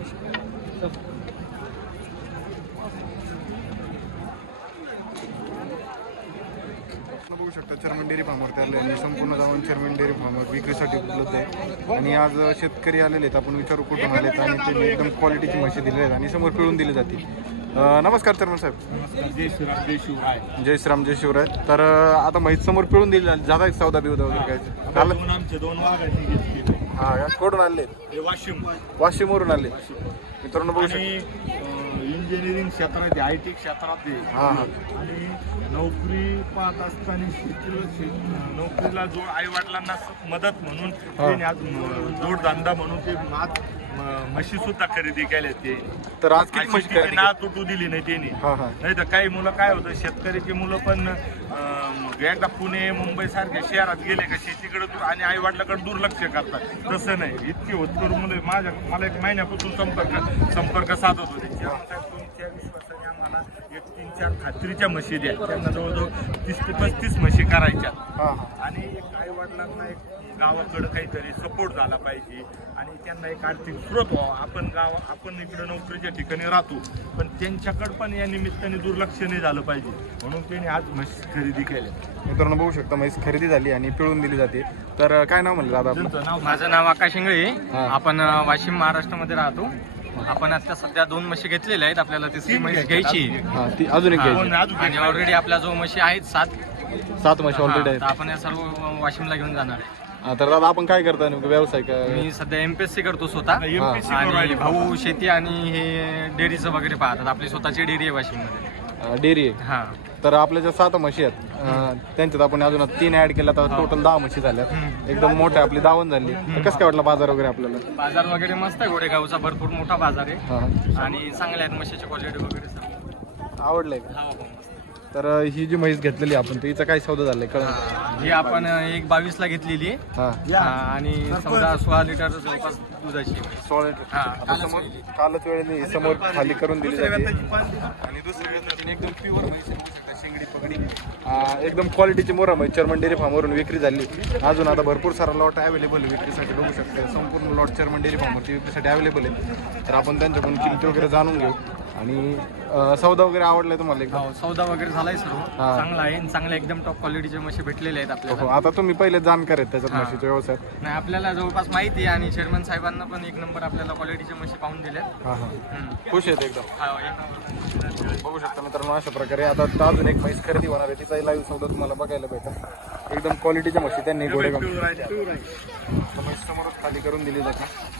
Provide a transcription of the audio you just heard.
बघू शकता चर्मन dairy farmer तयार आहे संपूर्ण जाऊन चरमंडेरी डेअरी फार्मर विक्रीसाठी उपलब्ध आहे आणि आज शेतकरी आलेले आहेत आपण विचारू कुठून आले आणि त्यांनी एकदम क्वालिटीची मशी दिली आहेत आणि समोर पिळून दिली जाते नमस्कार चर्मन साहेब जय श्रीराम जय शिवराय तर आता माहीत समोर पिळून दिली जाते चौदा बिवदा वगैरे काय दोन वाघ आले मित्रांनो इंजिनिअरिंग क्षेत्रात आय टी क्षेत्रात आणि नोकरी पाहत असताना शिक्षक नोकरीला जोड आई वडिलांना मदत म्हणून त्यांनी आज म्हणून ते मात सुद्धा खरेदी केल्या ते तर आज मश्ची मश्ची ना तुटू दिली नाही त्यांनी नाही तर काही मुलं काय होतं शेतकरीची मुलं पण एकदा पुणे मुंबई सारख्या शहरात गेले का शेतीकडे आणि आई वाटल्याकडे दुर्लक्ष करतात तसं नाही इतकी होत करून मुलं माझ्या मला एक महिन्यापासून संपर्क संपर्क साधत होते त्यांच्या खात्रीच्या मशिदी आहेत त्यांना जवळजवळ तीस ते पस्तीस मशी करायच्या आणि काय वाटणार नाही गावाकडं काहीतरी सपोर्ट झाला पाहिजे आणि त्यांना एक आर्थिक स्रोत व्हावा आपण गाव आपण इकडं नोकरीच्या ठिकाणी राहतो पण त्यांच्याकडं पण या निमित्ताने दुर्लक्ष नाही झालं पाहिजे म्हणून त्यांनी आज म्हशी खरेदी केली मित्रांनो बघू शकतो म्हैस खरेदी झाली आणि पिळून दिली जाते तर काय नाव म्हणलं दादा माझं नाव आकाश इंगळे आपण वाशिम महाराष्ट्रामध्ये राहतो आपण आता सध्या दोन मशी घेतलेल्या आहेत आपल्याला ती आणि ऑलरेडी आपल्या जो मशी आहेत सात सात मशी ऑलरेडी आहेत आपण या सर्व वाशिमला घेऊन जाणार आहे तर दादा आपण काय करतोय व्यवसाय मी सध्या एमपीएससी करतो स्वतः भाऊ शेती आणि हे डेअरीचं वगैरे पाहतात आपली स्वतःची डेअरी आहे वाशिममध्ये मध्ये डेअरी आहे तर आपल्या ज्या सात हो म्हशी आहेत त्यांच्यात आपण अजून तीन ऍड केल्या तर टोटल दहा म्हशी झाल्यात एकदम मोठ्या आपली दावण झाली कसं काय वाटलं बाजार वगैरे हो आपल्याला बाजार वगैरे मस्त आहे भरपूर मोठा बाजार आहे आणि चांगल्या आहेत म्हशीची क्वालिटी वगैरे आवडलंय का तर ही जी म्हैस घेतलेली आपण तिचा काय सौदा झालाय बावीस ला घेतलेली आणि सोळा लिटर लिटर सोळा समोर खाली करून दिली लिटरची एकदम प्युअर शेंगडी पकडी एकदम क्वालिटीची मोरम आहे चरमंडेरी फार्मवरून विक्री झाली अजून आता भरपूर सारा लॉट अवेलेबल विक्रीसाठी बघू शकते संपूर्ण लॉट चरमंडेरी फार्म विक्रीसाठी अवेलेबल आहे तर आपण त्यांच्याकडून वगैरे जाणून घेऊ आणि सौदा वगैरे आवडलाय तुम्हाला एकदम सौदा वगैरे झालाय चांगला आहे चांगले एकदम टॉप क्वालिटीचे मशी भेटलेले आहेत आपल्याला आता तुम्ही पहिले आहेत त्याच्यात व्यवसाय नाही आपल्याला जवळपास माहिती आहे आणि चेअरमन साहेबांना पण एक नंबर आपल्याला क्वालिटीचे मशी पाहून दिले खुश आहेत एकदम बघू शकता मित्रांनो अशा प्रकारे आता अजून एक मैस खरेदी होणार आहे तिचाही लाईव्ह सौदा तुम्हाला बघायला भेट एकदम क्वालिटीच्या मशी त्यांनी खाली करून दिली जाते